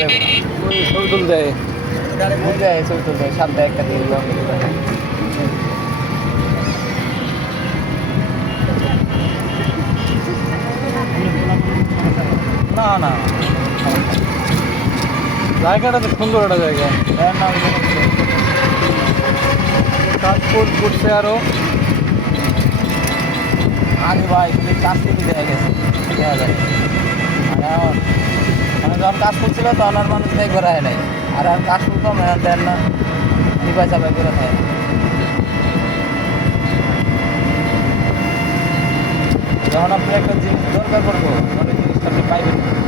যাবো না। ওই ছবি তুলতে দেয়। বুঝে ছবি তুলতে সামনে একটা দিয়ে দিলাম। না না জায়গাটা তো সুন্দর একটা জায়গা। এর নাম হচ্ছে কাশফুল ফুটছে আরো। আগে ভাই তুমি কাজ করতে দেখা গেছে দেখা যায়। আর এখন মানে যখন কাজ করছিল তখন আর মানুষ দেখ বেড়ায় নাই। আর এখন কাজ করতাম এখন দেন না নিপাই চাপাই করে খায়। যখন আপনি একটা জিনিস দরকার পড়বো মানে জিনিসটা আপনি পাইবেন না।